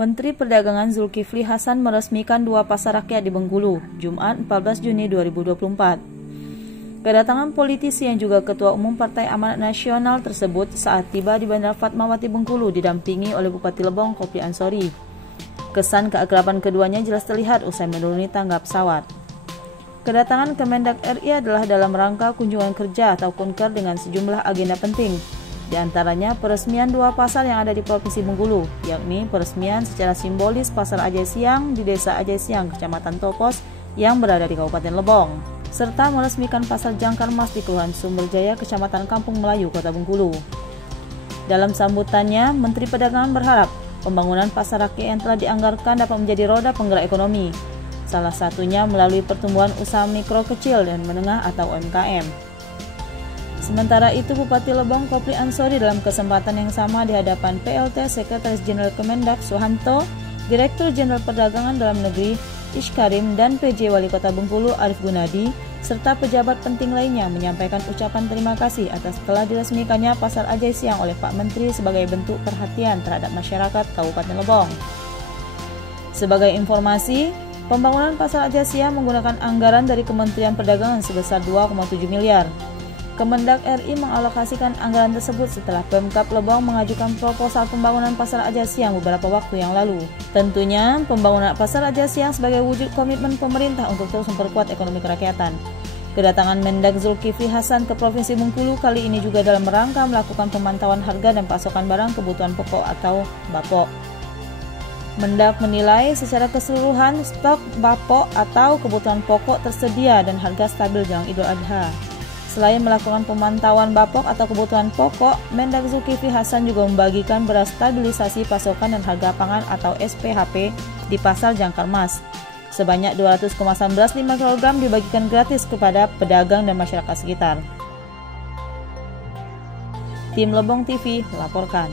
Menteri Perdagangan Zulkifli Hasan meresmikan 2 pasar rakyat di Bengkulu, Jumat 14 Juni 2024. Kedatangan politisi yang juga Ketua Umum Partai Amanat Nasional tersebut saat tiba di Bandara Fatmawati Bengkulu didampingi oleh Bupati Lebong Kopli Ansori. Kesan keakraban keduanya jelas terlihat usai menuruni tangga pesawat. Kedatangan Kemendak RI adalah dalam rangka kunjungan kerja atau kunker dengan sejumlah agenda penting. Di antaranya peresmian 2 pasar yang ada di Provinsi Bengkulu, yakni peresmian secara simbolis Pasar Ajai Siang di Desa Ajai Siang, Kecamatan Topos yang berada di Kabupaten Lebong, serta meresmikan Pasar Jangkar Mas di Kelurahan Sumberjaya, Kecamatan Kampung Melayu, Kota Bengkulu. Dalam sambutannya, Menteri Perdagangan berharap pembangunan pasar rakyat yang telah dianggarkan dapat menjadi roda penggerak ekonomi, salah satunya melalui pertumbuhan usaha mikro, kecil, dan menengah atau UMKM. Sementara itu, Bupati Lebong Kopli Ansori dalam kesempatan yang sama di hadapan PLT Sekretaris Jenderal Kemendak Suhanto, Direktur Jenderal Perdagangan Dalam Negeri Ishkarim, dan PJ Wali Kota Bengkulu Arif Gunadi, serta pejabat penting lainnya menyampaikan ucapan terima kasih atas telah diresmikannya Pasar Ajai Siang oleh Pak Menteri sebagai bentuk perhatian terhadap masyarakat Kabupaten Lebong. Sebagai informasi, pembangunan Pasar Ajai Siang menggunakan anggaran dari Kementerian Perdagangan sebesar 2,7 miliar. Kemendak RI mengalokasikan anggaran tersebut setelah Pemkab Lebong mengajukan proposal pembangunan Pasar Ajai Siang beberapa waktu yang lalu. Tentunya, pembangunan Pasar Ajai Siang sebagai wujud komitmen pemerintah untuk terus memperkuat ekonomi kerakyatan. Kedatangan Mendak Zulkifli Hasan ke Provinsi Bengkulu kali ini juga dalam rangka melakukan pemantauan harga dan pasokan barang kebutuhan pokok atau BAPOK. Mendak menilai secara keseluruhan stok BAPOK atau kebutuhan pokok tersedia dan harga stabil jelang Idul Adha. Selain melakukan pemantauan BAPOK atau kebutuhan pokok, Mendak Zulkifli Hasan juga membagikan beras stabilisasi pasokan dan harga pangan atau SPHP di Pasar Jangkar Mas. Sebanyak 200 kemasan beras 5 kg dibagikan gratis kepada pedagang dan masyarakat sekitar. Tim Lebong TV laporkan.